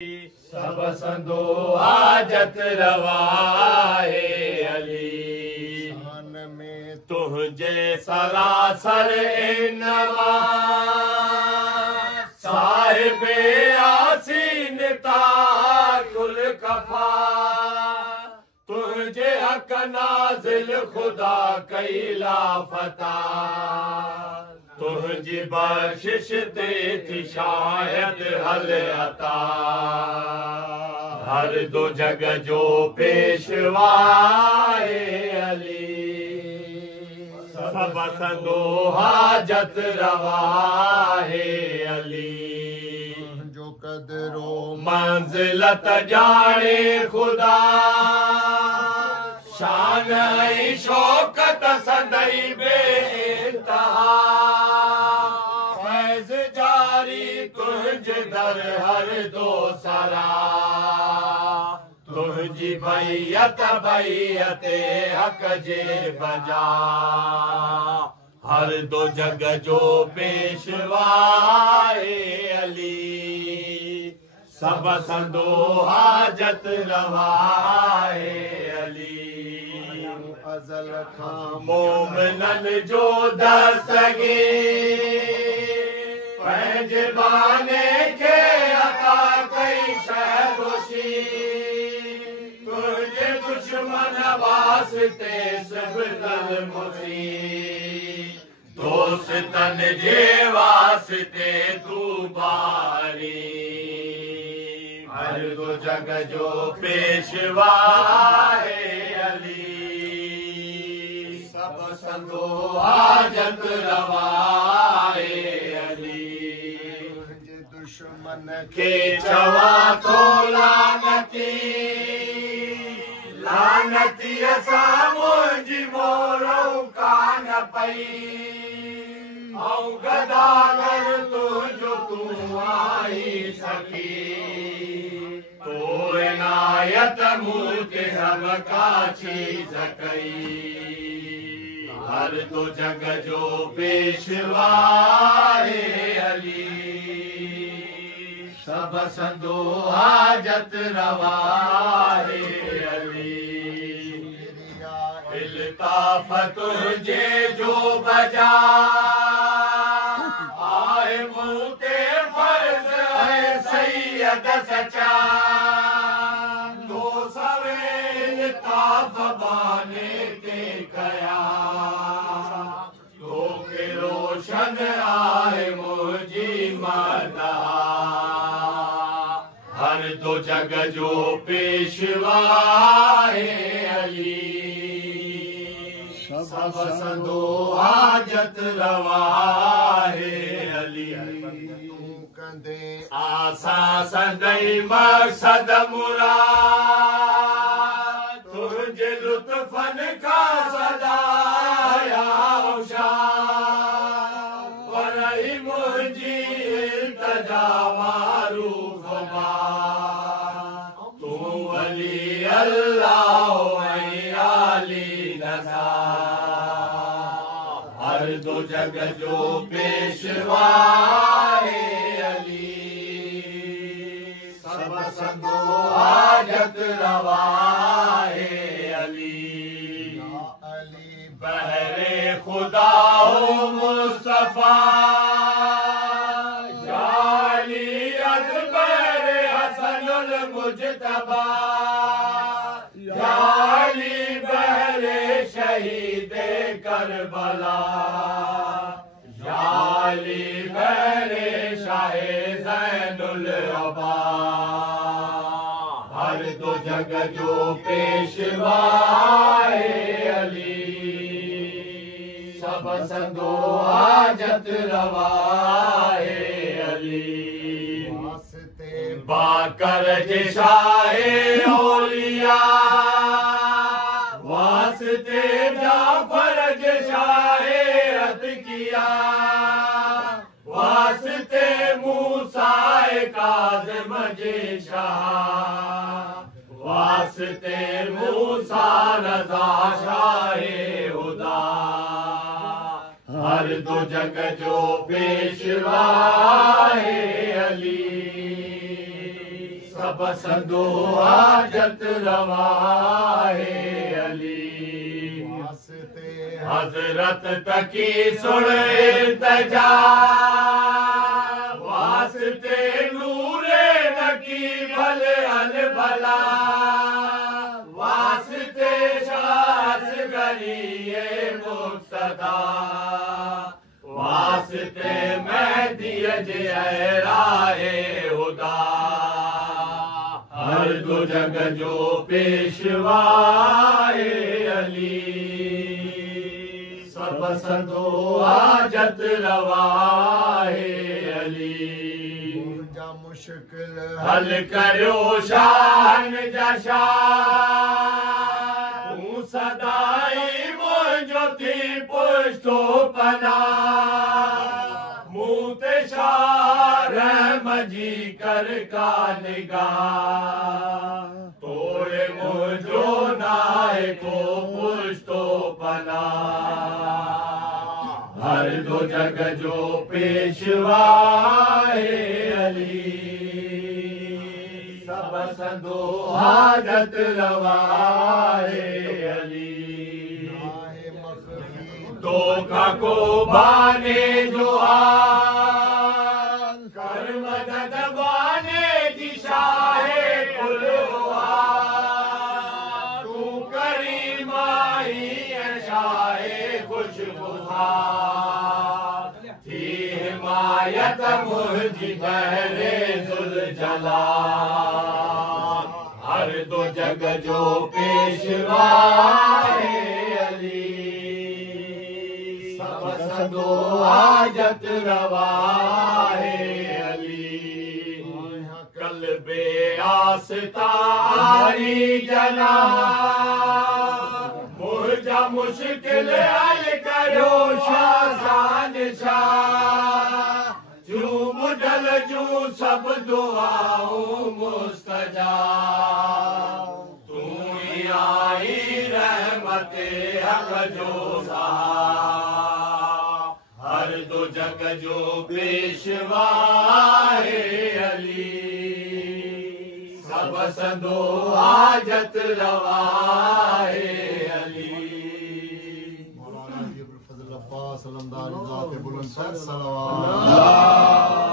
सब संदो हाजत रवाए अली शान में तुझे सरासर नवा साहिबे आसीन ताकुल कफा तुझे हक नाजिल खुदा कैला फता तुझी बख्शिश ते थी शायद हल अता हर दो जग जो पेशवाए अली सब संदो हाजत रवाए अली जो कदरो मंजिलत जाने खुदा शान शौकत सदई बेइंतहा फैज जारी तुझ दर हर दो सरा तुझी बैयत बैयते हक जे बजा हर दो जग जो पेशवाए अली सब संदो हाजत रवाए अली अज़ल खां मोमिनन जो दस्तगी पंहिंजे बाने खे अता कई शहदोशी तुझे दुश्मन वास्ते सिबतल मुसी दोस्तन जे वास्ते तू बारी हर दो जग जो पेशवाए अली सब संदो हाजत रवाए अली दुश्मन के चवा तो लानती लानती असा मुंहिंजी मोरो कान पई ऐं गदागर तुंहिंजो तूं आई सखी तो इनायत मूंखे सब का चीज कई हर दो जग जो पेशवाए अली सब संदो हाजत रवाए अली इल्ताफ तुझे जो बजा आए मुँह ते फर्ज है सैयद सचा दो सवेल ताफ बाने के कया तो के रोशन आए मुझी मदा हर दो जग जो पेशवाए अली सब संदो हाजत रवाए अली कंदे आसा संदई मकसद मुराद तुझे लुत्फन का सदाया वरई मुझी इल्तजा मारूफ बा तू अली अल्लाह अली नज़ा हर दो जग जो पेशवाए अली सब संदो हाजत रवाए अली बहरे खुदा हो मुस्तफा जाली अकबर हसनुल मुजतबा जाली बहरे शहीदे करबला जाली बहरे शाहे ज़ैनुल अबा हर दो जग जो पेशवाए अली सब संदो हाजत रवाए अली बाकर जे शाहे औलिया वास्ते जाफर जे शाहे अतकिया वास्ते मूसा काज़िम जे शाह वास्ते मूसा रज़ा शाहे हुदा हर दो जग जो पेशवाए अली सब संदो हाजत रवा है अली वास्ते हजरत तकी सुन इल्तिजा वास्ते नूरे नकी भले अल भला वास्ते शास गरीए मुक्तदा वास्ते मेहदी राहे हुदा हर दो जग जो पेशवा है अली सब संदो हाजत रवा है अली मुंहिंजा मुश्किल हल करियो शान जशा तूं सदाई मुंहिंजो थी पुछो पना मूं ते रहम जी कर का निगाह तोड़े मुंहिंजो नाहे को पुछतो पना हर दो जग जो पेशवा है अली सब संदो हाजत रवा है अली नाहे मखफी तो का को बाने जो कर मदद बाने की शाहे कुल हुआ तू करीमाई शाहे खुशबुहा थी हिमायत मुझी बहरे जुल जला हर दो जग जो पेशवा है अली सब संदो हाजत रवा है अली कल बे आस्तारी जना मुझा मुश्किल हल करो शाह शाह जू मुडल जू सब दुआऊं मुस्तजा तू ही आई रहमते हक जो सा हर दो जग जो पेशवा है अली सब संदो हाजत रवा है अली मौलाना जी अब्दुल फजल अब्बास अलमदार ज़ात बुलंद सर सलवात